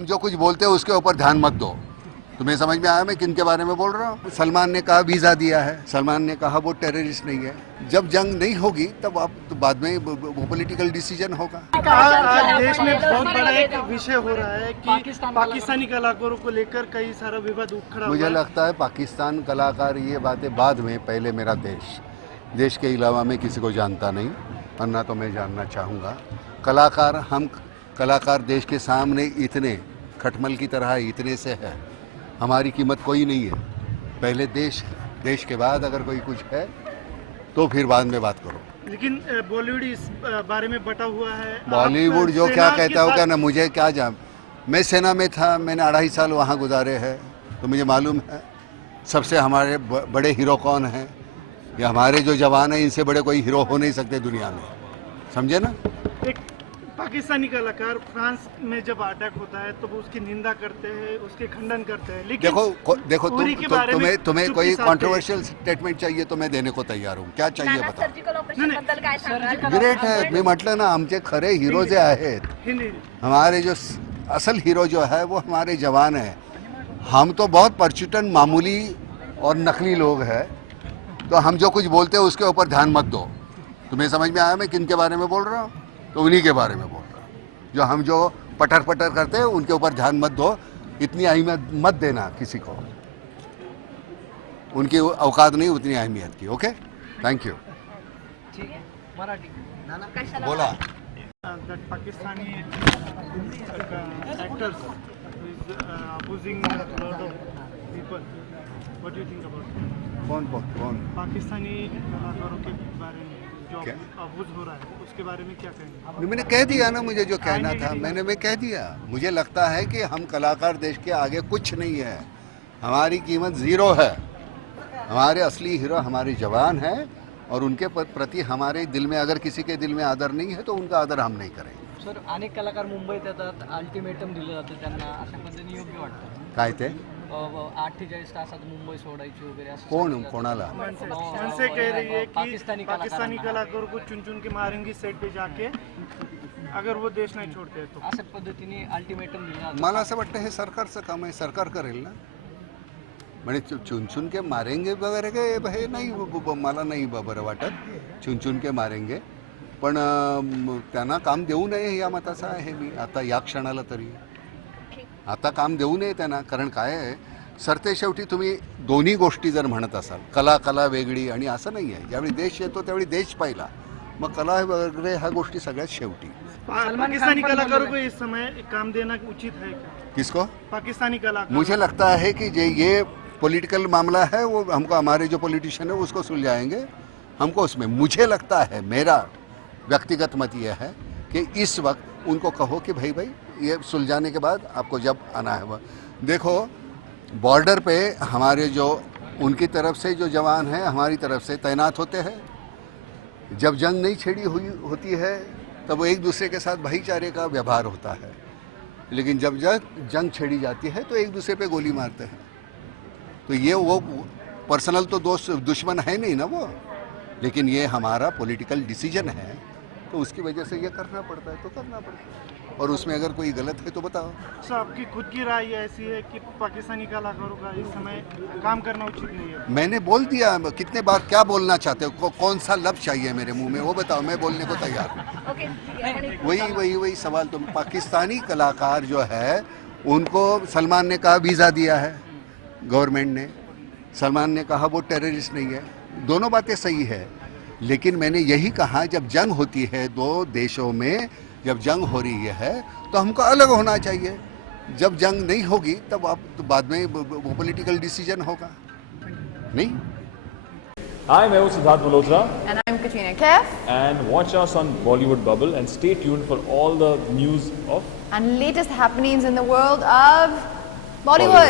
हम जो कुछ बोलते हैं उसके ऊपर ध्यान मत दो। तुम्हें समझ में आया मैं किन के बारे में बोल रहा हूँ? सलमान ने कहा वीज़ा दिया है, सलमान ने कहा वो टेररिस्ट नहीं है। जब जंग नहीं होगी तब आप तो बाद में वो पॉलिटिकल डिसीजन होगा। आज देश में बहुत बड़ा एक विषय हो रहा है कि पाकिस्तानी कलाकारों को लेकर कई सारा विवाद उखड़ा हुआ मुझे है। लगता है पाकिस्तान कलाकार ये बातें बाद में, पहले मेरा देश के अलावा मैं किसी को जानता नहीं, वरना तो मैं जानना चाहूँगा। हम कलाकार देश के सामने इतने खटमल की तरह इतने से है, हमारी कीमत कोई नहीं है। पहले देश के बाद अगर कोई कुछ है तो फिर बाद में बात करो। लेकिन बॉलीवुड इस बारे में बटा हुआ है। बॉलीवुड जो सेना क्या के कहता होगा साथ- ना, मुझे क्या जान। मैं सेना में था, मैंने 2.5 साल वहाँ गुजारे हैं, तो मुझे मालूम है सबसे हमारे बड़े हीरो कौन हैं। ये हमारे जो जवान हैं, इनसे बड़े कोई हीरो हो नहीं सकते दुनिया में, समझे ना। एक पाकिस्तानी कलाकार फ्रांस में जब अटैक होता है तो वो उसकी निंदा करते हैं, उसके खंडन करते हैं। लेकिन देखो उरी के बारे में तुम्हें चुप्पी कोई साधते हैं। कंट्रोवर्शियल स्टेटमेंट चाहिए तो मैं देने को तैयार हूँ। क्या चाहिए नाना बता। सर्जिकल ऑपरेशन बद्दल काय सांगाल? ग्रेट है, मी म्हटलं ना, आमचे खरे हीरो जे आहेत, हिंदी हमारे जो असल हीरो जो है वो हमारे जवान हैं। हम तो बहुत परचुटन मामूली और नकली लोग हैं, तो हम जो कुछ बोलते हैं उसके ऊपर ध्यान मत दो। तुम्हें समझ में आया मैं किन के बारे में बोल रहा हूँ? तो उन्हीं के बारे में बोल रहा हूँ। हम जो पटर करते हैं उनके ऊपर ध्यान मत दो, इतनी अहमियत मत देना किसी को, उनकी औकात नहीं उतनी अहमियत की। Okay, thank you. कशाला? बोला। that Pakistani actors is abusing a lot of people. What do you think about it? कौन? पाकिस्तानी कलाकारों के बारे में जो क्या? अबूज हो रहा है उसके बारे में क्या कहेंगे? मैंने कह दिया ना, मुझे जो कहना था मैं कह दिया। मुझे लगता है कि हम कलाकार देश के आगे कुछ नहीं है, हमारी कीमत ज़ीरो है। हमारे असली हीरो हमारे जवान हैं और उनके प्रति हमारे दिल में, अगर किसी के दिल में आदर नहीं है तो उनका आदर हम नहीं करेंगे। सर, अनेक कलाकार मुंबईत येतात, अल्टिमेटम दिलं जातं त्यांना, अशा पद्धतीने योग्य वाटतं? काय ते 48 तासात मुंबई सोडायची वगैरे असं कोण सांगितलं जातं. कोणाला? उनसे कह रही है कि पाकिस्तानी पाकिस्तानी कलाकारों को चुन चुन के मारेंगी सेट पे जाके अगर वो देश नहीं छोड़ते तो। अशा पद्धतीने अल्टिमेटम दिलं जातं. मला असं वाटतं हे सरकारचं काम आहे, सरकार करेल ना। म्हणजे चुन के मारेंगे वगैरे काय हे नाही, मला नाही बरं वाटत चुन के मारेंगे, पण त्यांना काम देऊ नये या मताचा आहे मी आता या क्षणाला तरी। आता काम देऊ नये त्यांना, कारण काय आहे सरते शेवटी तुम्ही दोन्ही गोष्टी जर म्हणत असाल, कला वेगळी आणि असं नाही आहे। ज्यावेळी देश येतो त्यावेळी देश पाहिला, मग कला वगैरे ह्या गोष्टी सगळ्यात शेवटी। पाकिस्तानी कलाकारों को इस समय काम देना उचित है क्या? किसको? पाकिस्तानी कलाकार मुझे लगता है कि ये पॉलिटिकल मामला है, वो हमको हमारे जो पॉलिटिशियन है उसको सुलझाएंगे। हमको उसमें, मुझे लगता है, मेरा व्यक्तिगत मत ये है कि इस वक्त उनको कहो कि भाई ये सुलझाने के बाद आपको जब आना है वह देखो। बॉर्डर पे हमारे जो उनकी तरफ से जो जवान हैं हमारी तरफ से तैनात होते हैं, जब जंग नहीं छेड़ी हुई होती है तब वो एक दूसरे के साथ भाईचारे का व्यवहार होता है, लेकिन जब जंग छेड़ी जाती है तो एक दूसरे पे गोली मारते हैं। तो ये वो पर्सनल तो दोस्त दुश्मन है नहीं ना वो, लेकिन ये हमारा पॉलिटिकल डिसीजन है, तो उसकी वजह से ये करना पड़ता है तो करना पड़ता है, और उसमें अगर कोई गलत है तो बताओ। सर, आपकी खुद की राय ऐसी है कि पाकिस्तानी कलाकारों का इस समय काम करना उचित नहीं है? मैंने बोल दिया, कितने बार क्या बोलना चाहते हो, कौन सा लफ्ज़ चाहिए मेरे मुंह में वो बताओ, मैं बोलने को तैयार हूँ। ओके, ठीक है. आणि वही सवाल। तो पाकिस्तानी कलाकार जो है उनको सलमान ने कहा वीज़ा दिया है गवर्नमेंट ने, सलमान ने कहा वो टेररिस्ट नहीं है। दोनों बातें सही है, लेकिन मैंने यही कहा जब जंग होती है दो देशों में, जब जंग हो रही है तो हमको अलग होना चाहिए। जब जंग नहीं होगी तब आप तो बाद में वो पॉलिटिकल डिसीजन होगा नहीं। Hi, मैं हूँ Siddharth Malhotra And I'm Katrina Kaif. and watch us on Bollywood Bubble and stay tuned for all the news of And latest happenings in the world of Bollywood.